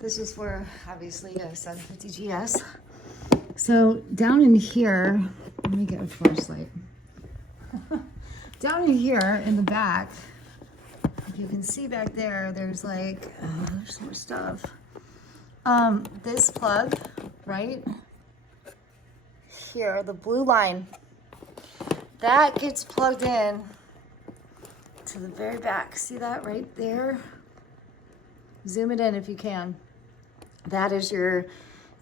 This is for obviously a 750 GS. So down in here, let me get a flashlight. Down in here in the back, if you can see back there, there's like, there's more stuff. This plug, right here, the blue line, that gets plugged in to the very back. See that right there? Zoom it in if you can. That is your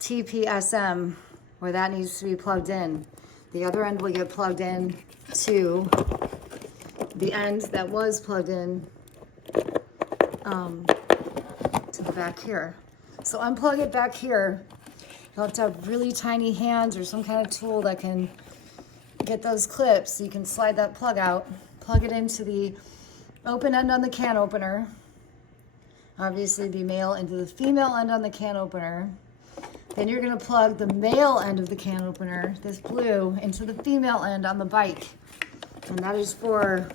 TPMS, where that needs to be plugged in. The other end will get plugged in to the end that was plugged in to the back here. So unplug it back here. You'll have to have really tiny hands or some kind of tool that can get those clips so you can slide that plug out, plug it into the open end on the can opener. Obviously the male into the female end on the can opener. Then you're gonna plug the male end of the can opener, this blue, into the female end on the bike. And that is for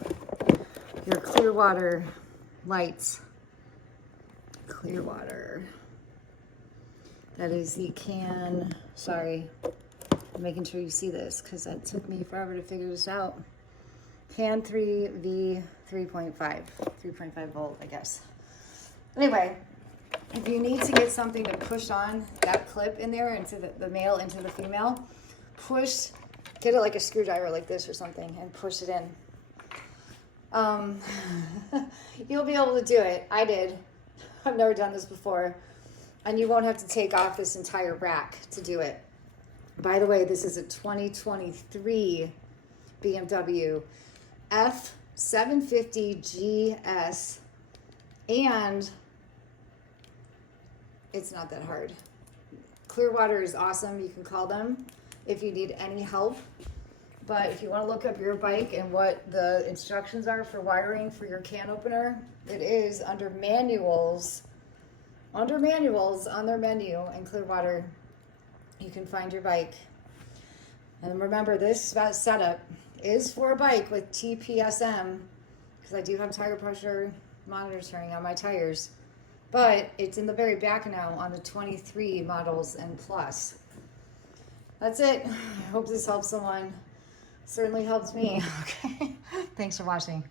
your Clearwater lights. Clearwater. That is the can, sorry, I'm making sure you see this because that took me forever to figure this out. Can 3V 3.5 volt, I guess. Anyway, if you need to get something to push on that clip in there into the male into the female, get it like a screwdriver like this or something and push it in. You'll be able to do it. I did. I've never done this before. And you won't have to take off this entire rack to do it. By the way, this is a 2023 BMW F 750 GS, and it's not that hard. Clearwater is awesome. You can call them if you need any help. But if you want to look up your bike and what the instructions are for wiring for your can opener, it is under manuals. Under manuals on their menu in Clearwater, you can find your bike. And remember, this setup is for a bike with TPMS, because I do have tire pressure monitoring on my tires. But it's in the very back now on the 23 models and plus. That's it. I hope this helps someone. Certainly helps me. Okay. Thanks for watching.